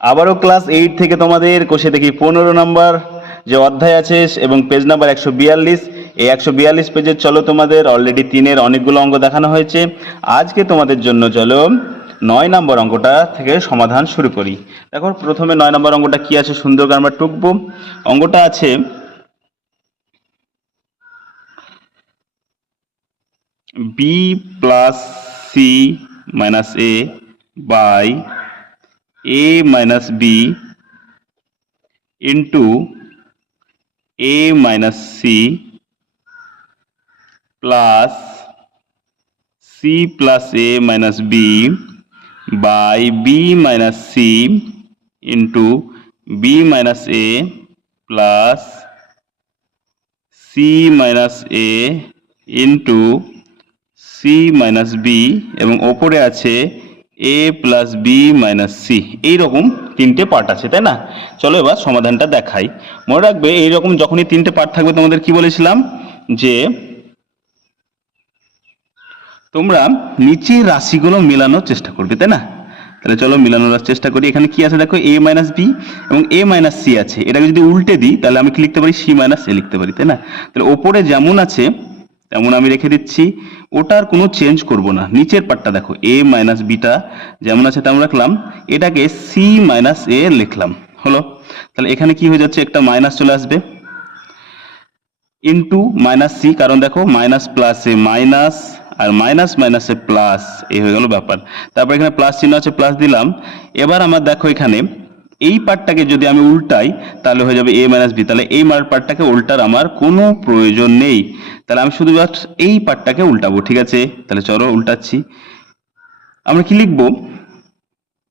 আবারও class eight থেকে তোমাদের কোষে দেখি পনেরো নম্বর যে অধ্যায় আছে এবং পেজ নাম্বার একশো বিয়াল্লিশ। এই একশো বিয়াল্লিশ পেজের চলো তোমাদের অলরেডি তিনের অনেকগুলো অঙ্ক দেখানো হয়েছে। আজকে তোমাদের জন্য চলো নয় নম্বর অঙ্কটা থেকে সমাধান শুরু করি। দেখো, প্রথমে নয় নম্বর অঙ্কটা কি আছে সুন্দর করে আমরা টুকবো। অঙ্কটা আছে B plus C minus A by a minus b into a minus c plus c plus a minus b by b minus c into b minus a plus c minus a into c minus b এবং ওপরে আছে A plus B minus C এইরকম তিনটে part আছে, তাই না? চলো এবার সমাধানটা দেখাই। মনে রাখবে, এইরকম যখনই তিনটে পার্ট থাকবে, তোমাদের কি বলেছিলাম? যে তোমরা নিচের রাশিগুলো মেলানোর চেষ্টা করবে, তাই না? তাহলে চলো মেলানোর চেষ্টা করি। এখানে কি আছে দেখো? এ মাইনাস বি এবং এ মাইনাস সি আছে। এটাকে যদি উল্টে দিই, তাহলে আমি কি লিখতে পারি? সি মাইনাস এ লিখতে পারি, তাই না? তাহলে ওপরে যেমন আছে তেমন আমি রেখে দিচ্ছি। ওটার কোনো চেঞ্জ করব না। নিচের পার্টটা দেখো এ মাইনাস বিটা যেমন আছে তেমন রাখলাম। এটাকে সি মাইনাস এ লিখলাম। হলো? তাহলে এখানে কি হয়ে যাচ্ছে? একটা মাইনাস চলে আসবে। ইনটু মাইনাস সি কারণ দেখো মাইনাস প্লাস এ মাইনাস আর মাইনাস মাইনাসে প্লাস এই হয়ে গেল ব্যাপার। তারপর এখানে প্লাস চিহ্ন আছে প্লাস দিলাম। এবার আমার দেখো এখানে এই পার্টটাকে যদি আমি উল্টাই, তাহলে হয়ে যাবে এ মাইনাস বি তাহলে এই মার পার্টটাকে উল্টার আমার কোনো প্রয়োজন নেই। তাহলে আমি শুধু just এই পার্টটাকে উল্টাবো, ঠিক আছে? তাহলে চলো উল্টাচ্ছি। আমরা কি লিখব?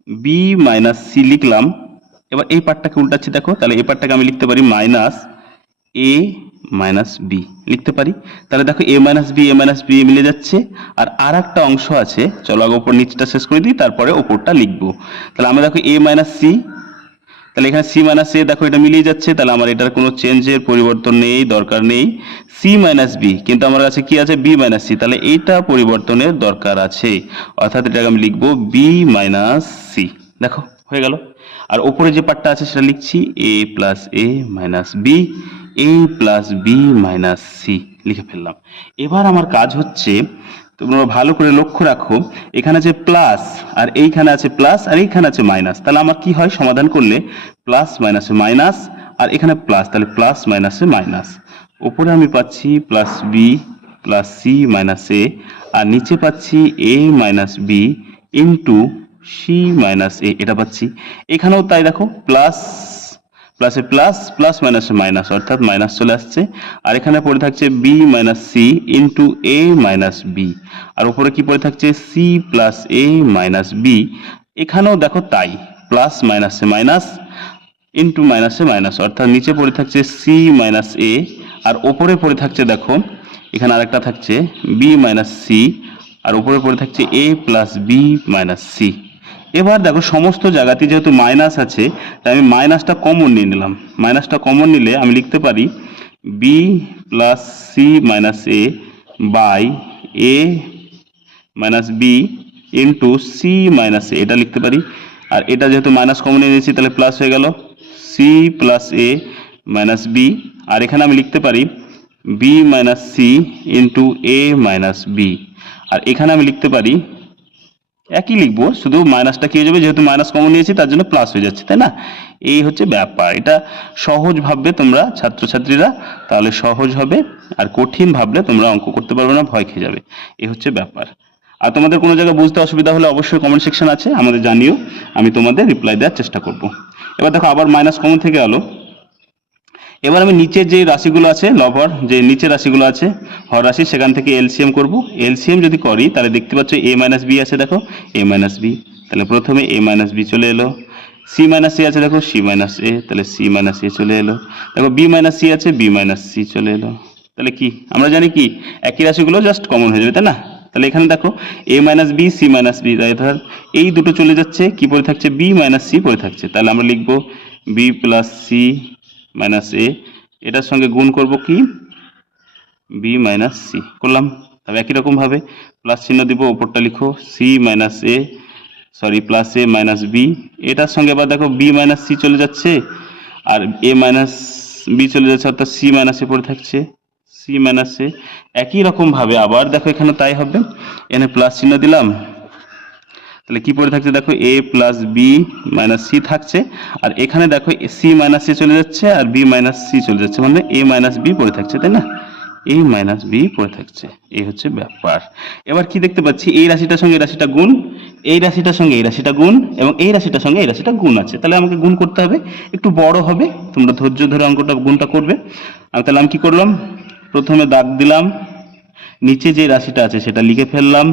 বি মাইনাস সি লিখলাম। এবার এই পার্টটাকে উল্টাচ্ছি, দেখো। তাহলে এই পার্টটাকে আমি লিখতে পারি মাইনাস এ মাইনাস বি লিখতে পারি? তাহলে দেখো A minus B A minus B মিলে যাচ্ছে। আর আর একটা অংশ আছে। চলো আগে ওপর নিচটা শেষ করে দিই, তারপরে ওপরটা লিখব। তাহলে আমরা দেখো এ মাইনাস সি তাহলে এখানে সি মাইনাস এ দেখো, এটা মিলিয়ে যাচ্ছে, তাহলে আমার এটার কোনো চেঞ্জের পরিবর্তন নেই, দরকার নেই। সি মাইনাস বি কিন্তু আমার কাছে কি আছে? বি মাইনাস সি তাহলে এইটা পরিবর্তনের দরকার আছে। অর্থাৎ এটাকে আমি লিখব বি মাইনাস সি দেখো, হয়ে গেল। আর ওপরে যে পার্টটা আছে, সেটা লিখছি A plus A minus B A plus B minus C লিখে ফেললাম। এবার আমার কাজ হচ্ছে তোমরা ভালো করে লক্ষ্য রাখো, এখানে আছে প্লাস আর এইখানে আছে প্লাস আর এইখানে আছে মাইনাস তাহলে আমার কি হয়? সমাধান করলে প্লাস মাইনাসে মাইনাস আর এখানে প্লাস তাহলে প্লাস মাইনাসে মাইনাস উপরে আমি পাচ্ছি plus B plus C minus A আর নিচে পাচ্ছি A minus B into C minus A এটা পাচ্ছি। এখানেও তাই দেখো প্লাস প্লাসে প্লাস প্লাস মাইনাসে মাইনাস অর্থাৎ মাইনাস চলে আসছে। আর এখানে পড়ে থাকছে B minus C into A minus B আর উপরে কি পড়ে থাকছে? C plus A minus B এখানেও দেখো তাই প্লাস মাইনাসে মাইনাস ইন্টু মাইনাসে মাইনাস অর্থাৎ নিচে পড়ে থাকছে সি মাইনাস এ আর ওপরে পড়ে থাকছে দেখো, এখানে আরেকটা থাকছে বি মাইনাস সি আর উপরে পড়ে থাকছে A plus B minus C এবার দেখো সমস্ত জায়গাতে যেহেতু মাইনাস আছে, তাই আমি মাইনাসটা কমন নিয়ে নিলাম। মাইনাসটা কমন নিলে আমি লিখতে পারি B plus C minus A by A minus B into C minus A এটা লিখতে পারি। আর এটা যেহেতু মাইনাস কমন নিয়ে নিয়েছি, তাহলে প্লাস হয়ে গেল C plus A minus B আর এখানে আমি লিখতে পারি B minus C into A minus B আর এখানে আমি লিখতে পারি একই লিখব, শুধু মাইনাসটা কি হয়ে যাবে? যেহেতু মাইনাস কমন নিয়েছি, তার জন্য প্লাস হয়ে যাচ্ছে, তাই না? এই হচ্ছে ব্যাপার। এটা সহজ ভাববে তোমরা, ছাত্রছাত্রীরা, তাহলে সহজ হবে, আর কঠিন ভাবলে তোমরা অঙ্ক করতে পারবে না, ভয় খেয়ে যাবে। এই হচ্ছে ব্যাপার। আর তোমাদের কোনো জায়গায় বুঝতে অসুবিধা হলে অবশ্যই কমেন্ট সেকশন আছে, আমাদের জানিও, আমি তোমাদের রিপ্লাই দেওয়ার চেষ্টা করব। এবার দেখো, আবার মাইনাস কমন থেকে আলো এবার আমি নিচে যে রাশিগুলো আছে লভর যে নিচে রাশিগুলো আছে, হর রাশি, সেখান থেকে এলসিএম করব। এলসিএম যদি করি, তাহলে দেখতে পাচ্ছ এ মাইনাস বি আছে, দেখো। A minus B. তাহলে প্রথমে এ মাইনাস বি চলে এলো। সি মাইনাস এ আছে, দেখো। C minus A. তাহলে সি মাইনাস এ চলে এলো। দেখো, বি মাইনাস সি আছে, বি মাইনাস সি চলে এলো। তাহলে কি? আমরা জানি কি? একই রাশিগুলো জাস্ট কমন হয়ে যাবে, তাই না? তাহলে এখানে দেখো, A minus B, C minus B. ধর, এই দুটো চলে যাচ্ছে, কি পড়ে থাকছে? বি মাইনাস সি পড়ে থাকছে। তাহলে আমরা লিখব B plus C minus A এটার সঙ্গে গুণ করব কি? বি মাইনাস সি করলাম। তবে একই রকম ভাবে প্লাস চিহ্ন দিব ওপরটা লিখো C minus A sorry plus A minus B এটার সঙ্গে আবার দেখো বি মাইনাস সি চলে যাচ্ছে, আর এ মাইনাস বি চলে যাচ্ছে, অর্থাৎ সি মাইনাস এ পড়ে থাকছে। সি মাইনাস এ একই রকম ভাবে আবার দেখো এখানে তাই হবে। এখানে প্লাস চিহ্ন দিলাম তাহলে কি পড়ে থাকছে? দেখো A plus B minus C থাকছে। আর এখানে দেখো সি মাইনাস সি চলে যাচ্ছে আর বি মাইনাস সি চলে যাচ্ছে। মানে এ মাইনাস বি পড়ে থাকছে, তাই না? এ মাইনাস বি পড়ে থাকছে। এই হচ্ছে ব্যাপার। এবার কি দেখতে পাচ্ছি? এই রাশিটার সঙ্গে এই রাশিটা গুণ, এই রাশিটার সঙ্গে এই রাশিটা গুণ এবং এই রাশিটার সঙ্গে এই রাশিটা গুণ আছে। তাহলে আমাকে গুণ করতে হবে। একটু বড় হবে, তোমরা ধৈর্য ধরে অঙ্কটা, গুণটা করবে। আমি তাহলে আমি কি করলাম? প্রথমে দাগ দিলাম। নিচে যে রাশিটা আছে সেটা লিখে ফেললাম।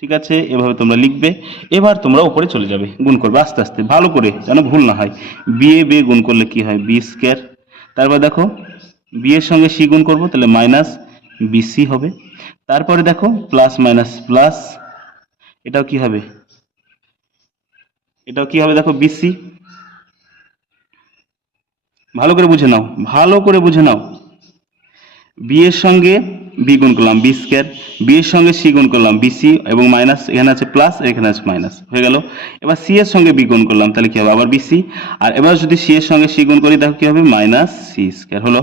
ঠিক আছে? এভাবে তোমরা লিখবে। এবার তোমরা উপরে চলে যাবে। গুণ করবে আস্তে আস্তে। ভালো করে, যেন ভুল না হয়। বি এ বে গুণ করলে কি হয়? বি স্কোয়ার তারপর দেখো বি এর সঙ্গে সি গুণ করব, তাহলে মাইনাস বিসি হবে। তারপরে দেখো প্লাস মাইনাস প্লাস এটাও কি হবে? এটাও কি হবে? দেখো বিসি ভালো করে বুঝে নাও। ভালো করে বুঝে নাও। বি এর সঙ্গে বি গুণ করলাম বি স্কোয়ার, বি এর সঙ্গে সি গুণ করলাম বিসি এবং মাইনাস, এখানে আছে প্লাস এখানে আছে মাইনাস, হয়ে গেল। এবার সি এর সঙ্গে বি গুণ করলাম, তাহলে কি হবে? আবার বিসি আর এবার যদি সি এর সঙ্গে সি গুণ করি, তাহলে কি হবে? মাইনাস সি স্কোয়ার, হলো।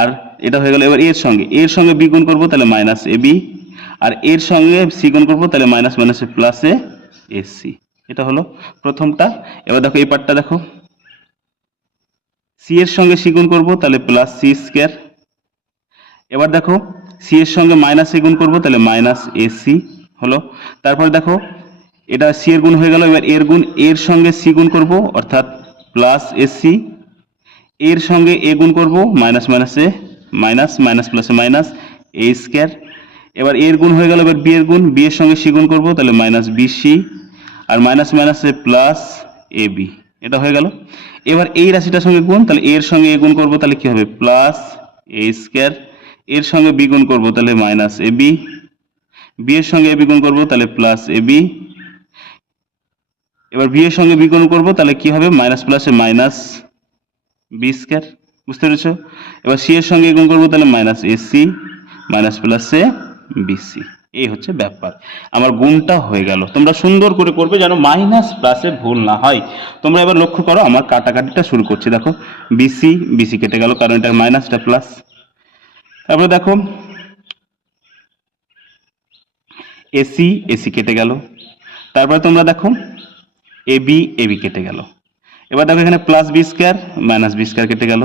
আর এটা হয়ে গেল এবার এর সঙ্গে। এর সঙ্গে বি গুণ করব, তাহলে মাইনাস এ বি। আর এর সঙ্গে সি গুণ করব, তাহলে minus minus plus A C. এটা হলো প্রথমটা। এবার দেখো এই পার্টটা দেখো। সি এর সঙ্গে সি গুণ করব, তাহলে প্লাস সি স্কোয়ার। এবার দেখো সি এর সঙ্গে মাইনাস এ গুণ করব, তাহলে মাইনাস এসি হলো। তারপরে দেখো, এটা সি এর গুণ হয়ে গেল, এবার এর গুণ এর সঙ্গে সি গুণ করব, অর্থাৎ প্লাস এসি এর সঙ্গে এ গুণ করব মাইনাস মাইনাসে মাইনাস মাইনাস প্লাসে মাইনাস এ স্কোয়ার এবার এর গুণ হয়ে গেল, এবার বি এর গুণ বি এর সঙ্গে সি গুণ করব, তাহলে মাইনাস বিসি আর মাইনাস মাইনাসে প্লাস এ বি এটা হয়ে গেল। এবার এই রাশিটার সঙ্গে গুণ, তাহলে এর সঙ্গে এ গুণ করব, তাহলে কি হবে? প্লাস এ স্কোয়ার এর সঙ্গে বি গুণ করব তাহলে মাইনাস এ বি বি এর সঙ্গে এ বি গুণ করব তাহলে প্লাস এ বি এবার বি এর সঙ্গে বি গুণ করব তাহলে কি হবে? মাইনাস প্লাসে মাইনাস বি স্কোয়ার বুঝতে পেরেছ? এবার সি এর সঙ্গে গুণ করব তাহলে মাইনাস এসি মাইনাস প্লাসে বিসি এই হচ্ছে ব্যাপার। আমার গুণটা হয়ে গেল। তোমরা সুন্দর করে করবে যেন মাইনাস প্লাসে ভুল না হয়। তোমরা এবার লক্ষ্য করো, আমার কাটাকাটিটা শুরু করছি। দেখো বিসি বিসি কেটে গেল, কারণ এটা মাইনাসটা প্লাস তারপরে দেখো এসি এসি কেটে গেল। তারপরে তোমরা দেখো এবি এবি কেটে গেল। এবার দেখো এখানে plus B square minus B square কেটে গেল।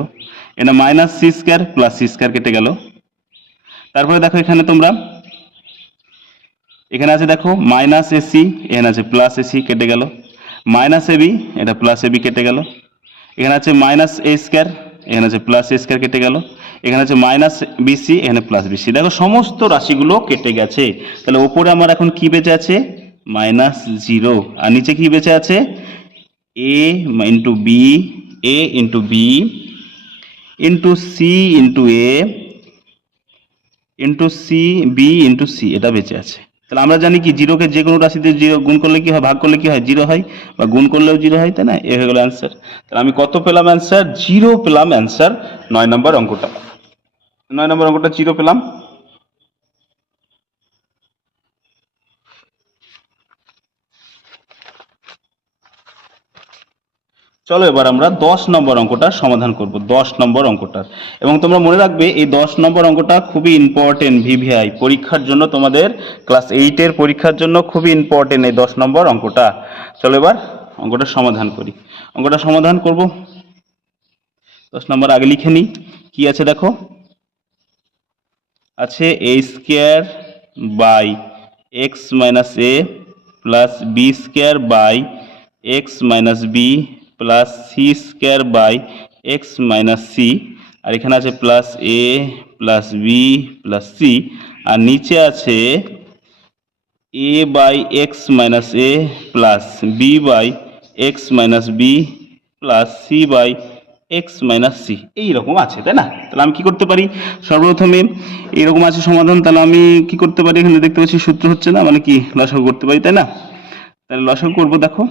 এটা minus C square plus C square কেটে গেল। তারপরে দেখো এখানে তোমরা, এখানে আছে দেখো মাইনাস এসি এখানে আছে প্লাস এসি কেটে গেল। মাইনাস এবি এটা প্লাস এবি কেটে গেল। এখানে আছে মাইনাস এ স্কোয়ার এখানে আছে প্লাস এ স্কোয়ার কেটে গেল। এখানে আছে মাইনাস বিসি এখানে প্লাস বিসি দেখো, সমস্ত রাশিগুলো কেটে গেছে। তাহলে ওপরে আমার এখন কি বেঁচে আছে? মাইনাস জিরো আর নিচে কি বেঁচে আছে? A into B A into B into C into A into C B into C এটা বেঁচে আছে। তাহলে আমরা জানি কি জিরোকে যে কোনো রাশিতে জিরো গুণ করলে কি হয়? ভাগ করলে কি হয়? জিরো হয়। বা গুণ করলেও জিরো হয়, তাই না? এ হয়ে গেল অ্যান্সার তাহলে আমি কত পেলাম অ্যান্সার জিরো পেলাম অ্যান্সার নয় নম্বর অঙ্কটা। নয় নম্বর অঙ্কটা জিরো পেলাম। চলো এবার আমরা দশ নম্বর অঙ্কটার সমাধান করব, দশ নম্বর অঙ্কটার এবং তোমরা মনে রাখবে, এই দশ নম্বর অঙ্কটা খুবই ইম্পর্টেন্ট ভিভিআই পরীক্ষার জন্য তোমাদের ক্লাস এইটের পরীক্ষার জন্য খুবই ইম্পর্টেন্ট এই দশ নম্বর অঙ্কটা। চলো এবার অঙ্কটা সমাধান করি। অঙ্কটা সমাধান করব। দশ নম্বর আগে লিখে নিই। কি আছে দেখো? আছে A square by X minus A plus B square by X minus B plus C square by X minus C আর এখানে আছে plus A plus B plus C আর নিচে আছে A by X minus A plus B by X minus B plus C by X minus C এইরকম আছে, তাই না? তাহলে আমি কি করতে পারি? সর্বপ্রথমে এইরকম আছে সমাধান, তাহলে আমি কি করতে পারি? এখানে দেখতে পাচ্ছি সূত্র হচ্ছে না মানে কি লসাগু করতে পারি, তাই না? তাহলে লসাগু করব, দেখো।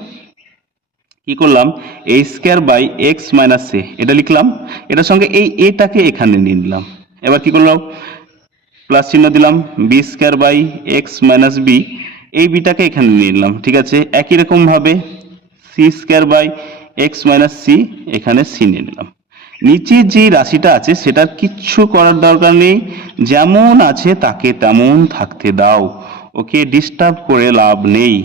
কি করলাম? A square by X minus A এটা লিখলাম। এটার সঙ্গে এই এটাকে এখানে নিয়ে নিলাম। এবার কি করলাম? প্লাস চিহ্ন দিলাম B square by X minus B এই বিটাকে এখানে নিয়ে নিলাম, ঠিক আছে? একই রকম ভাবে C square by X minus C এখানে সি নিয়ে নিলাম। নিচে যে রাশিটা আছে সেটার কিচ্ছু করার দরকার নেই। যেমন আছে তাকে তেমন থাকতে দাও। ওকে ডিস্টার্ব করে লাভ নেই।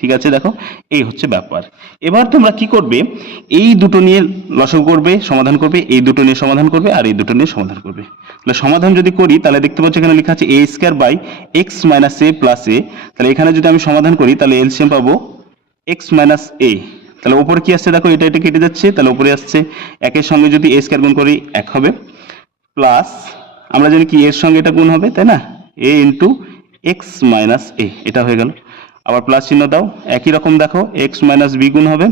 ঠিক আছে, দেখো? এই হচ্ছে ব্যাপার। এবার তোমরা কি করবে? এই দুটো নিয়ে লসক করবে, সমাধান করবে, এই দুটো নিয়ে সমাধান করবে, আর এই দুটো নিয়ে সমাধান করবে। তাহলে সমাধান যদি করি, তাহলে দেখতে পাচ্ছ এখানে লেখা আছে A square by X minus A plus A তাহলে এখানে যদি আমি সমাধান করি, তাহলে এলসিএম পাবো এক্স মাইনাস এ তাহলে উপরে কি আসছে? দেখো, এটা এটা কেটে যাচ্ছে। তাহলে উপরে আসছে একের সঙ্গে যদি এ স্কোয়ার গুণ করি, এক হবে। প্লাস আমরা জানি কি, এর সঙ্গে এটা গুণ হবে, তাই না? A into X minus A এটা হয়ে গেল। আবার প্লাস চিহ্ন দাও। একই রকম দেখো এক্স মাইনাস বি গুণ হবে।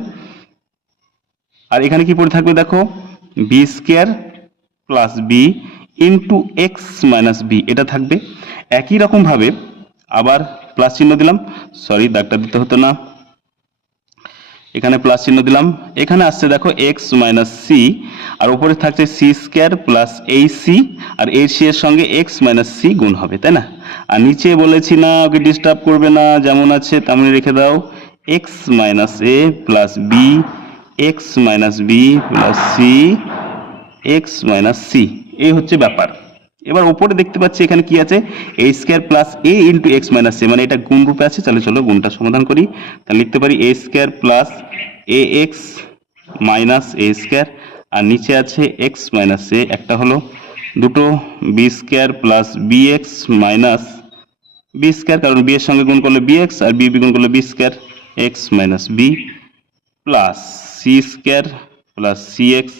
আর এখানে কি পড়ে থাকবে দেখো? B square plus B into X minus B এটা থাকবে। একই রকম ভাবে আবার প্লাস চিহ্ন দিলাম। সরি দাগটা দিতে হতো না। এখানে প্লাস চিহ্ন দিলাম। এখানে আসছে দেখো এক্স মাইনাস সি আর উপরে থাকছে সি স্কোয়ার প্লাস এই সি আর এই সি এর সঙ্গে এক্স মাইনাস সি গুণ হবে, তাই না? আর নিচে বলেছি না, ওকে ডিস্টার্ব করবে না, যেমন আছে তেমনি রেখে দাও। X minus A plus B X minus B plus C X minus C এই হচ্ছে ব্যাপার। এবার উপরে দেখতে পাচ্ছি এখানে কি আছে? A square plus A into X minus C মানে এটা গুণ রূপে আছে। তাহলে চলো গুণটা সমাধান করি। তাহলে লিখতে পারি A square plus A X minus A square আর নিচে আছে এক্স মাইনাস এ একটা হলো দুটো B square plus B X minus B square কারণ বি এর সঙ্গে গুণ করলে বি এক্স আর বি গুণ করলে B square X minus B plus C square plus C X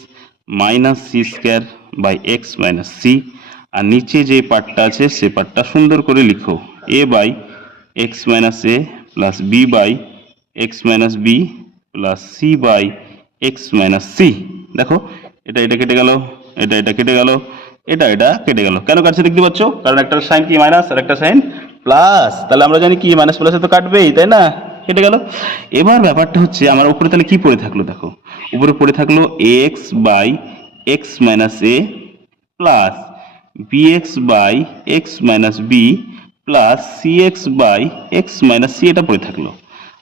minus C square by X minus C আর নিচে যে পার্টটা আছে, সে পার্টটা সুন্দর করে লিখো। A by X minus A plus B by X minus B plus C by X minus C দেখো, এটা এটা কেটে গেল, এটা এটা কেটে গেল, এটা এটা কেটে গেল। কেন কাটছে দেখতে পাচ্ছ? কারণ একটা সাইন কি মাইনাস আর একটা সাইন প্লাস তাহলে আমরা জানি কি মাইনাস প্লাসে তো কাটবেই, তাই না? কেটে গেল। এবার ব্যাপারটা হচ্ছে, আমার উপরে তাহলে কি পড়ে থাকল দেখো। উপরে পড়ে থাকল X by X minus A plus bx by X minus B plus C X by X minus C এটা পড়ে থাকল।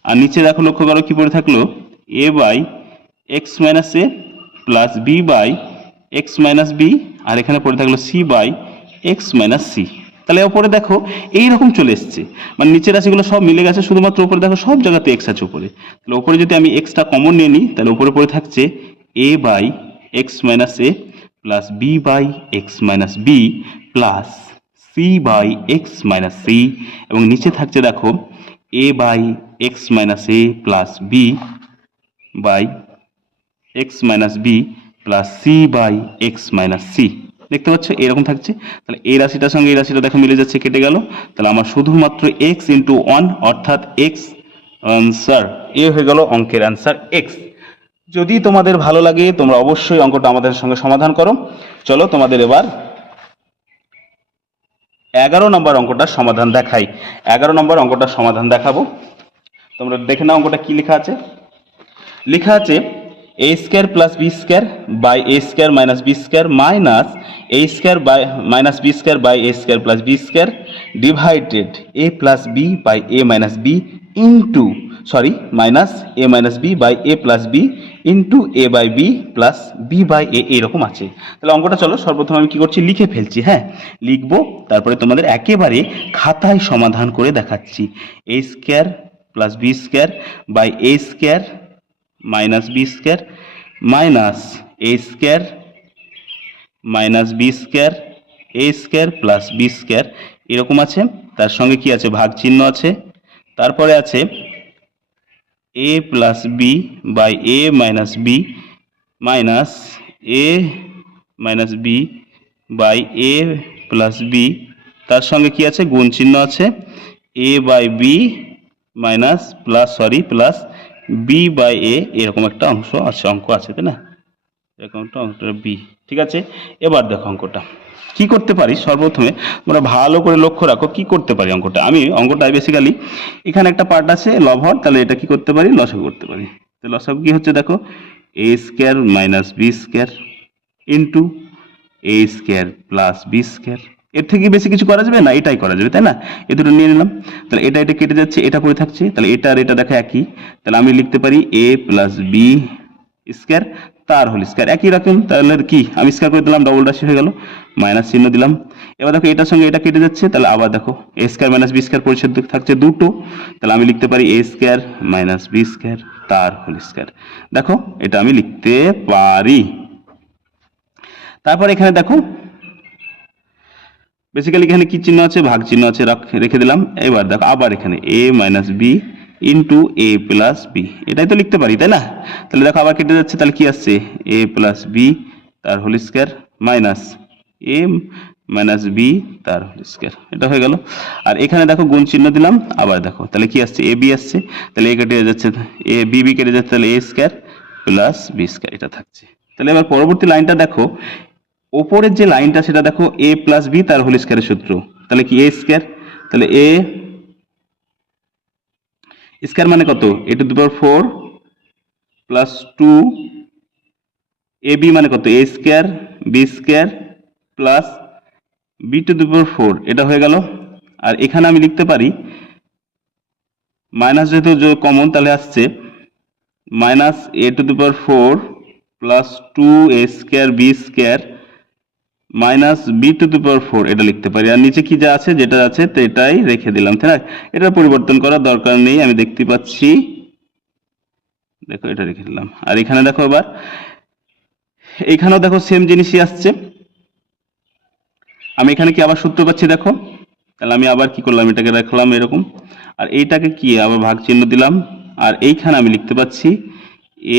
আর নিচে দেখো লক্ষ্য করো কি পড়ে থাকল? A by x minus a plus b by x minus b আর এখানে পড়ে থাকল c by x minus c তাহলে ওপরে দেখো এই রকম চলে এসছে। মানে নিচের রাশিগুলো সব মিলে গেছে, শুধুমাত্র উপরে দেখো সব জায়গাতে এক্স আছে উপরে তাহলে উপরে যদি আমি এক্সটা কমন নিয়ে নিই, তাহলে উপরে পড়ে থাকছে a by x minus a plus b by x minus b plus c by x minus c এবং নিচে থাকছে দেখো a by x minus a plus b by x minus b plus c by x minus c দেখতে পাচ্ছ? এরকম থাকছে। তাহলে এই রাশিটার সঙ্গে এই রাশিটা দেখো মিলে যাচ্ছে, কেটে গেল। তাহলে আমার শুধুমাত্র এক্স ইন্টু ওয়ান অর্থাৎ এক্স আনসার এ হয়ে গেল অঙ্কের অ্যান্সার এক্স যদি তোমাদের ভালো লাগে, তোমরা অবশ্যই অঙ্কটা আমাদের সঙ্গে সমাধান করো। চলো তোমাদের এবার এগারো নম্বর অঙ্কটার সমাধান দেখাই। এগারো নম্বর অঙ্কটার সমাধান দেখাবো। তোমরা দেখে নাও অঙ্কটা কি লেখা আছে। লেখা আছে a square plus b square by a square minus b square minus a square by minus b square by a square plus b square divided a plus b by a minus b into sorry minus a minus b by a plus b into a by b plus b by a এরকম আছে। তাহলে অঙ্কটা চলো, সর্বপ্রথম আমি কি করছি? লিখে ফেলছি হ্যাঁ? লিখব, তারপরে তোমাদের একেবারে খাতায় সমাধান করে দেখাচ্ছি। A square plus b square by a square minus b square minus a square minus b square a square plus b square এরকম আছে। তার সঙ্গে কি আছে? ভাগ চিহ্ন আছে। তারপরে আছে a plus b by a minus b minus a minus b by a plus b তার সঙ্গে কি আছে? গুণ চিহ্ন আছে। A by b minus plus sorry plus b by a এরকম একটা অংশ আছে, অঙ্ক আছে, তাই না? এরকম একটা অঙ্কটা বি ঠিক আছে? এবার দেখো অঙ্কটা। কি করতে পারি? সর্বপ্রথমে তোমরা ভালো করে লক্ষ্য রাখো কি করতে পারি অঙ্কটা। আমি অঙ্কটা বেসিক্যালি এখানে একটা পার্ট আছে লভর তাহলে এটা কি করতে পারি? লসাগু করতে পারি। তো কি হচ্ছে দেখো? A square minus b square into a square plus b square এর থেকে বেশি কিছু করা যাবে? না, এটাই করা যাবে, তাই না? এ দুটো নিয়ে নিলাম। তাহলে এটা এটা কেটে যাচ্ছে, এটা পড়ে থাকছে। তাহলে এটা আর এটা দেখা একই। তাহলে আমি লিখতে পারি এ প্লাস বি স্কোয়ার তার হোল স্কোয়ার একই রকম, তাহলে কি? আমি স্কোয়ার করে দিলাম ডবল রাশি হয়ে গেল। মাইনাস চিহ্ন দিলাম। এবার দেখো, এটার সঙ্গে এটা কেটে যাচ্ছে, তাহলে আবার দেখো a square minus b square পরিচ্ছেদ থাকছে দুটো। তাহলে আমি লিখতে পারি a square minus b square তার হোল স্কোয়ার দেখো, এটা আমি লিখতে পারি। তারপর এখানে দেখো বেসিক্যালি এখানে কি চিহ্ন আছে? ভাগ চিহ্ন আছে, রাখ- দিলাম। এবার দেখো, আবার এখানে a minus b into a plus b এটাই তো লিখতে পারি, তাই না? তাহলে দেখো আবার কেটে যাচ্ছে, তাহলে কি আসছে? এ প্লাস বি তার whole square minus a minus b তার হোল স্কোয়ার এটা হয়ে গেল। আর এখানে দেখো গুণ চিহ্ন দিলাম, আবার দেখো, তাহলে কি আসছে? এ বি আসছে। তাহলে এ কেটে যাচ্ছে এ বি বি কেটে যাচ্ছে, তাহলে a square plus b square এটা থাকছে। তাহলে এবার পরবর্তী লাইনটা দেখো, ওপরের যে লাইনটা সেটা দেখো এ প্লাস বি তার হোল স্কোয়ারের সূত্র। তাহলে কি এ স্কোয়ার তাহলে এ স্কোয়ার মানে কত? A to the power four plus two a b মানে কত? A square b square plus b to the power four এটা হয়ে গেল। আর এখানে আমি লিখতে পারি মাইনাস যেহেতু কমন তাহলে আসছে minus a to the power four plus two a square b square minus b to the power four, এটা লিখতে পারি। আর নিচে কি যা আছে, যেটা আছে তো এটাই রেখে দিলাম, তাই না? এটা পরিবর্তন করার দরকার নেই, আমি দেখতে পাচ্ছি। দেখো, এটা রেখে দিলাম। আর এখানে দেখো এবার এখানেও দেখো সেম জিনিসই আসছে। আমি এখানে কি আবার সূত্র পাচ্ছি, দেখো? তাহলে আমি আবার কি করলাম, এটাকে রাখলাম এরকম। আর এইটাকে কি, আবার ভাগ চিহ্ন দিলাম। আর এইখানে আমি লিখতে পাচ্ছি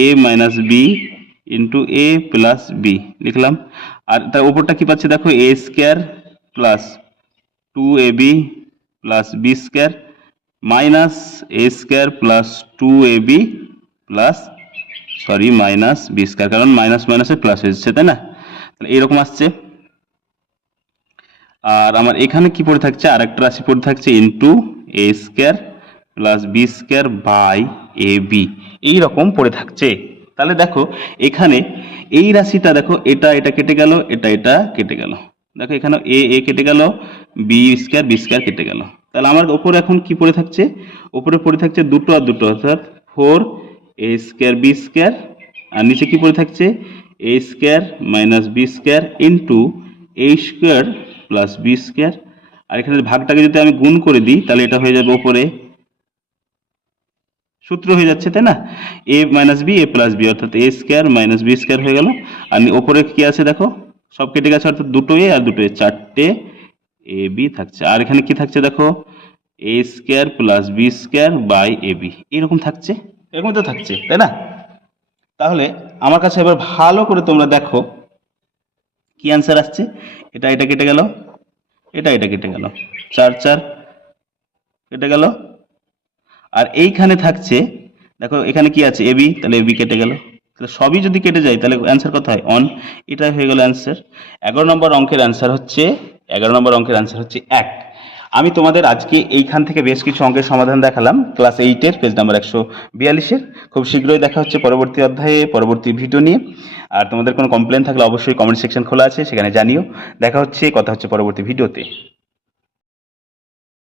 a minus b into a plus b লিখলাম। আর তার উপরটা কি পাচ্ছি? দেখো a square plus two a b plus b square minus a square plus two a b plus sorry minus b square কারণ মাইনাস মাইনাসে প্লাস হয়েছে, তাই না? তাহলে এরকম আসছে। আর আমার এখানে কি পড়ে থাকছে? আর একটা রাশি পড়ে থাকছে into a square plus b square by a b এইরকম পড়ে থাকছে। তাহলে দেখো, এখানে এই রাশিটা দেখো, এটা এটা কেটে গেল, এটা এটা কেটে গেল। দেখো এখানে এ এ কেটে গেল, বি স্কোয়ার বি স্কোয়ার কেটে গেল। তাহলে আমার ওপরে এখন কি পড়ে থাকছে? ওপরে পড়ে থাকছে দুটো আর দুটো, অর্থাৎ four, a square, b square, আর নিচে কি পড়ে থাকছে? A square minus b square into a square plus b square. আর এখানে ভাগটাকে যদি আমি গুণ করে দিই, তাহলে এটা হয়ে যাবে ওপরে সূত্র হয়ে যাচ্ছে, তাই না? A minus b a plus b অর্থাৎ a square minus b square হয়ে গেল। আর ওপরে কি আছে দেখো? সব কেটে গেছে, অর্থাৎ দুটো এ আর দুটো এ চারটে এ বি থাকছে। আর এখানে কি থাকছে দেখো? A square plus b square by a b এরকম থাকছে? এরকম তো থাকছে, তাই না? তাহলে আমার কাছে এবার ভালো করে তোমরা দেখো, কি অ্যান্সার আসছে? এটা এটা কেটে গেল। এটা এটা কেটে গেল। চার চার, কেটে গেল। আর এইখানে থাকছে, দেখো এখানে কি আছে? এবি তাহলে এবি কেটে গেল। তাহলে সবই যদি কেটে যায়, তাহলে অ্যান্সার কত হয়? অন এটাই হয়ে গেল অ্যান্সার এগারো নম্বর অঙ্কের অ্যান্সার হচ্ছে, এগারো নম্বর অঙ্কের অ্যান্সার হচ্ছে এক। আমি তোমাদের আজকে এইখান থেকে বেশ কিছু অঙ্কের সমাধান দেখালাম। ক্লাস এইটের পেজ নাম্বার একশো বিয়াল্লিশের। খুব শীঘ্রই দেখা হচ্ছে পরবর্তী অধ্যায়ে, পরবর্তী ভিডিও নিয়ে। আর তোমাদের কোনো কমপ্লেন থাকলে অবশ্যই কমেন্ট সেকশন খোলা আছে, সেখানে জানিও। দেখা হচ্ছে, কথা হচ্ছে পরবর্তী ভিডিওতে